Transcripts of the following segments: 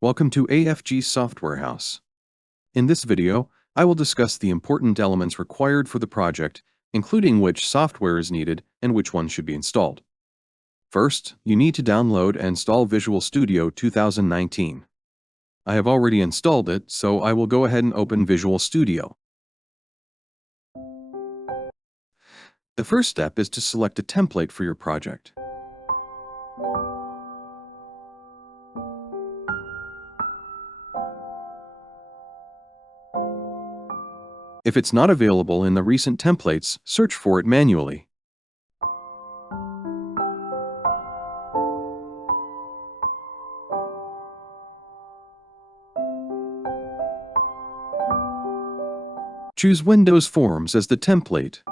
Welcome to AFG Software House. In this video, I will discuss the important elements required for the project, including which software is needed and which one should be installed. First, you need to download and install Visual Studio 2019. I have already installed it, so I will go ahead and open Visual Studio. The first step is to select a template for your project. If it's not available in the recent templates, search for it manually. Choose Windows Forms as the template.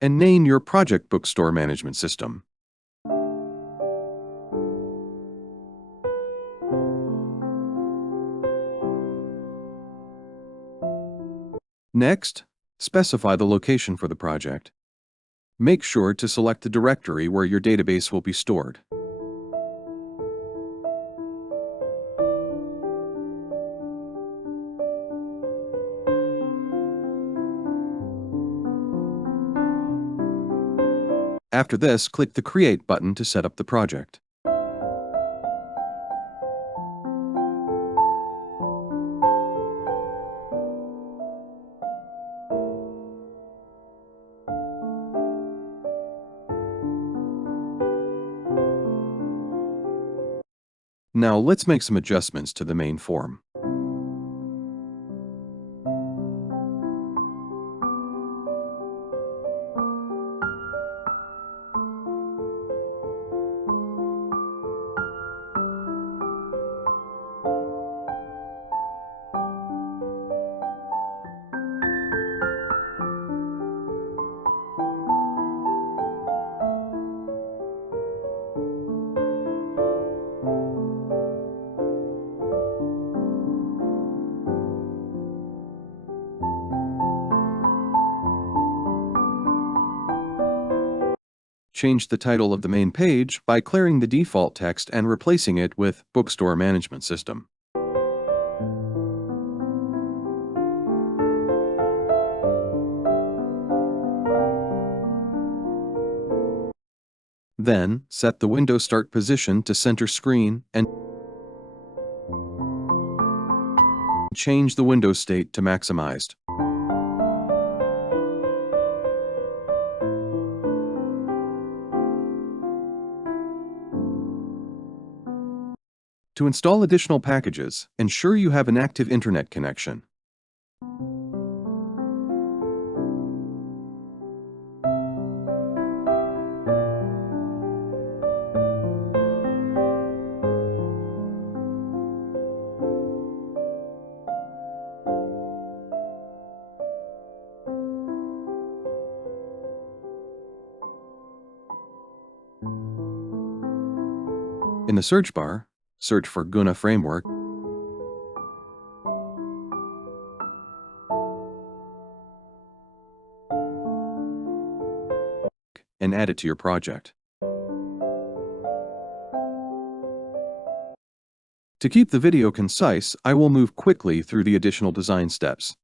And name your project bookstore management system. Next, specify the location for the project. Make sure to select the directory where your database will be stored. After this, click the Create button to set up the project. Now let's make some adjustments to the main form. Change the title of the main page by clearing the default text and replacing it with Bookstore Management System. Then, set the Windows Start position to center screen and change the Windows state to maximized. To install additional packages, ensure you have an active internet connection. In the search bar, search for Guna Framework and add it to your project. To keep the video concise, I will move quickly through the additional design steps.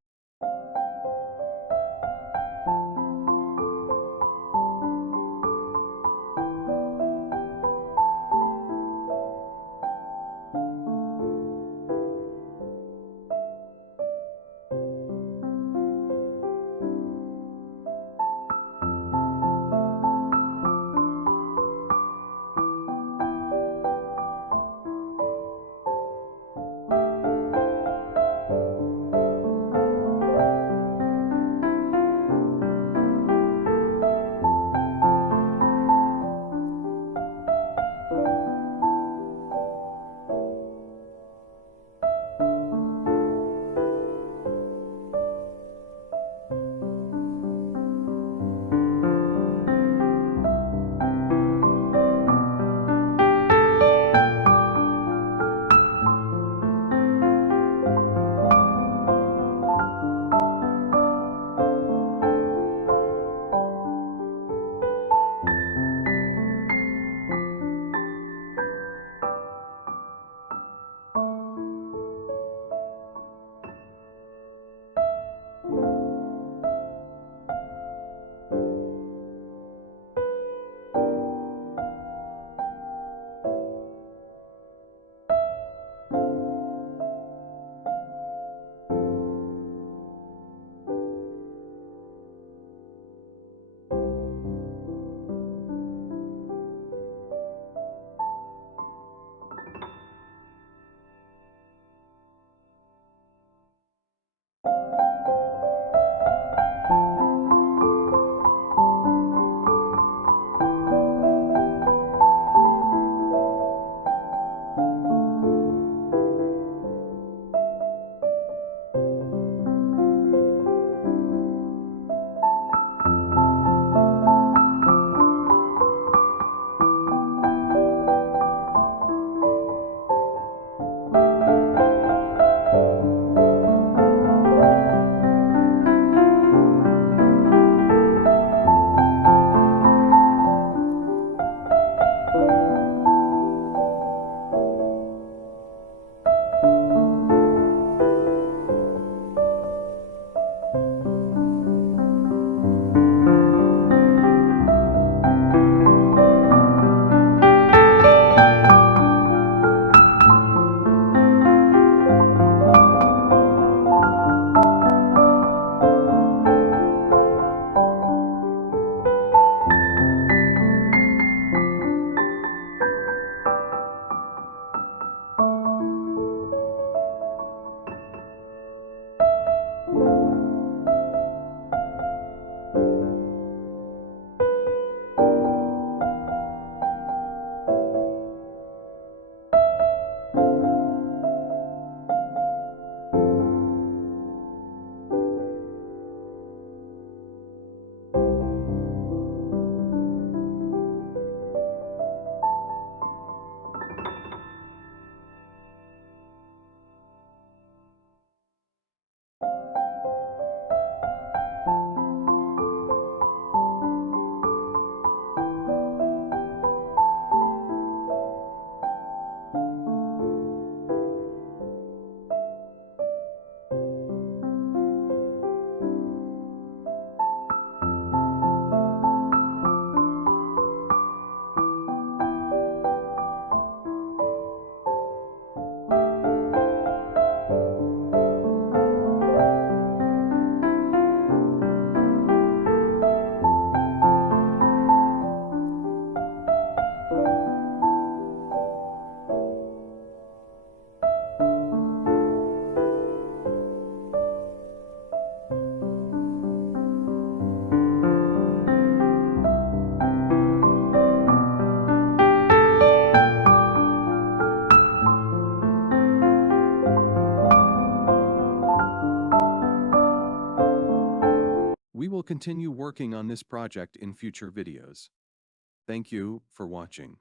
We will continue working on this project in future videos. Thank you for watching.